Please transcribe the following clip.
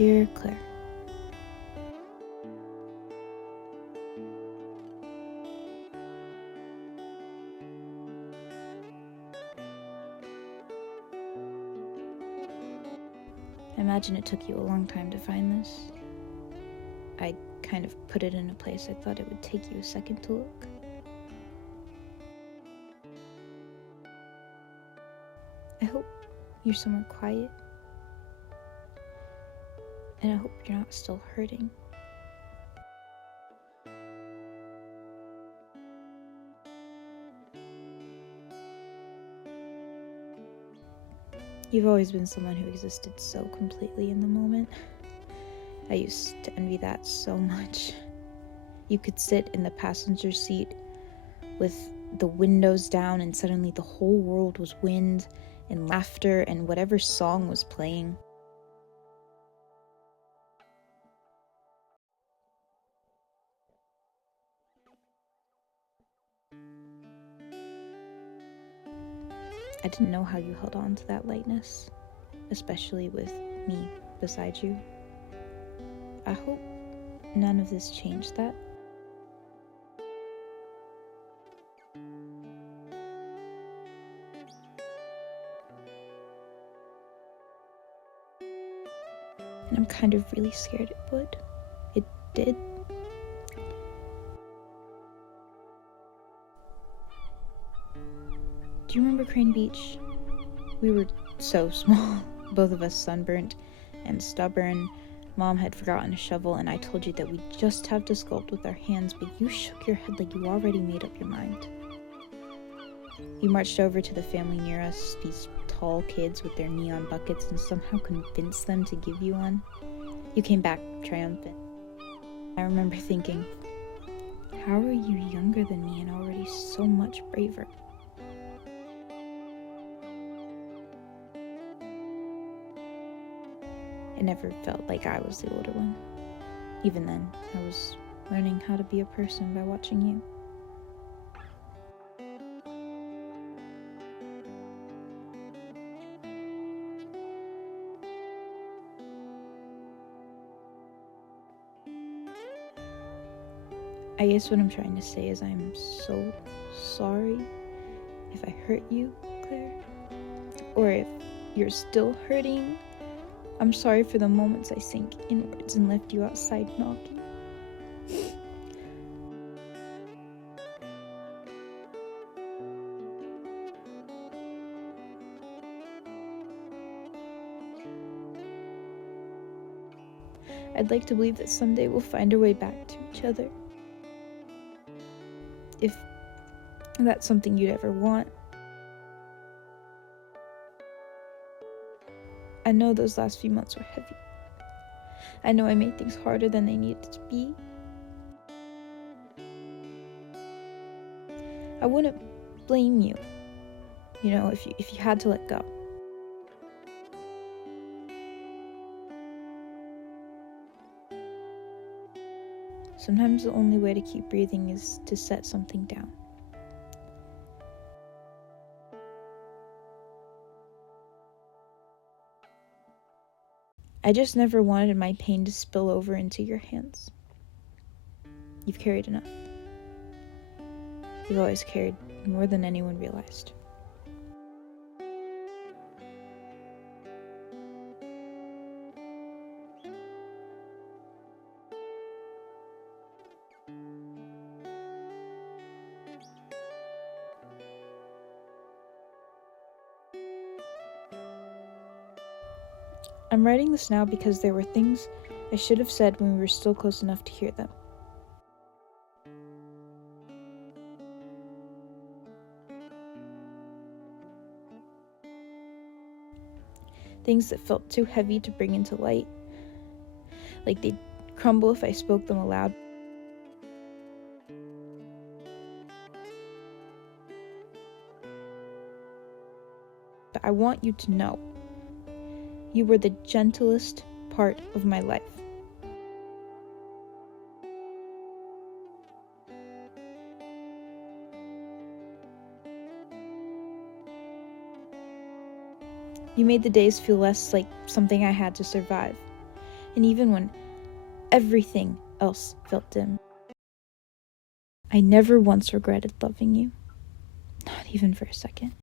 Dear Claire, I imagine it took you a long time to find this. I kind of put it in a place I thought it would take you a second to look. I hope you're somewhere quiet. And I hope you're not still hurting. You've always been someone who existed so completely in the moment. I used to envy that so much. You could sit in the passenger seat with the windows down and suddenly the whole world was wind and laughter and whatever song was playing. I didn't know how you held on to that lightness, especially with me beside you. I hope none of this changed that. And I'm kind of really scared it would. It did. Do you remember Crane Beach? We were so small, both of us sunburnt and stubborn. Mom had forgotten a shovel and I told you that we just have to sculpt with our hands, but you shook your head like you already made up your mind. You marched over to the family near us, these tall kids with their neon buckets, and somehow convinced them to give you one. You came back triumphant. I remember thinking, how are you younger than me and already so much braver? It never felt like I was the older one. Even then, I was learning how to be a person by watching you. I guess what I'm trying to say is I'm so sorry if I hurt you, Claire. Or if you're still hurting, I'm sorry for the moments I sank inwards and left you outside knocking. I'd like to believe that someday we'll find our way back to each other. If that's something you'd ever want. I know those last few months were heavy. I know I made things harder than they needed to be. I wouldn't blame you, if you had to let go. Sometimes the only way to keep breathing is to set something down. I just never wanted my pain to spill over into your hands. You've carried enough. You've always carried more than anyone realized. I'm writing this now because there were things I should have said when we were still close enough to hear them. Things that felt too heavy to bring into light, like they'd crumble if I spoke them aloud. But I want you to know, you were the gentlest part of my life. You made the days feel less like something I had to survive. And even when everything else felt dim, I never once regretted loving you. Not even for a second.